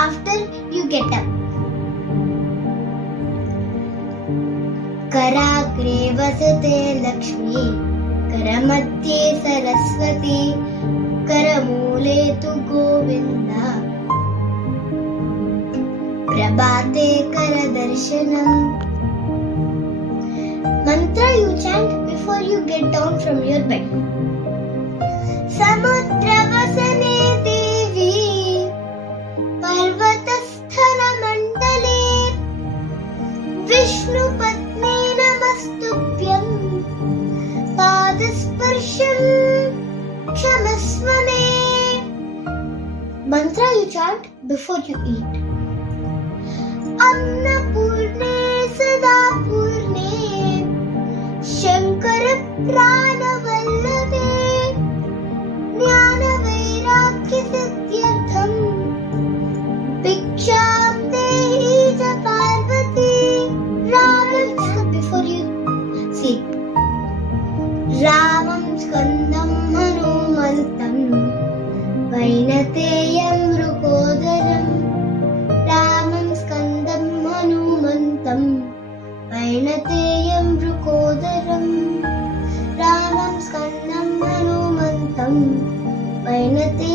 after you get up. कराग्रे वसते Lakshmi, करमध्ये Saraswati, करमूले तु गोविन्द, प्रभाते करदर्शनम्. Mantra you chant before you get down from your bed. समुद्रवसने देवी, पर्वतस्थलमण्डले, विष्णुपत्नी नमस्तुभ्यं, पादस्पर्शं क्षमस्व मे. Mantra you chant before you eat. अन्नपूर्णे सदा पूर्णे, शंकर प्राणवल्लभे, ज्ञानवैराग्य सिद्ध्यर्थं, भिक्षां देहि च पार्वती. रामं before you sleep. रामं स्कन्दं हनुमन्तं, वैनतेयं मृगोदरं. रामं स्कन्दं हनुमन्तं, वैनतेयं मृगोदरं. रामं स्कन्दं हनुमन्तं, वैनतेयं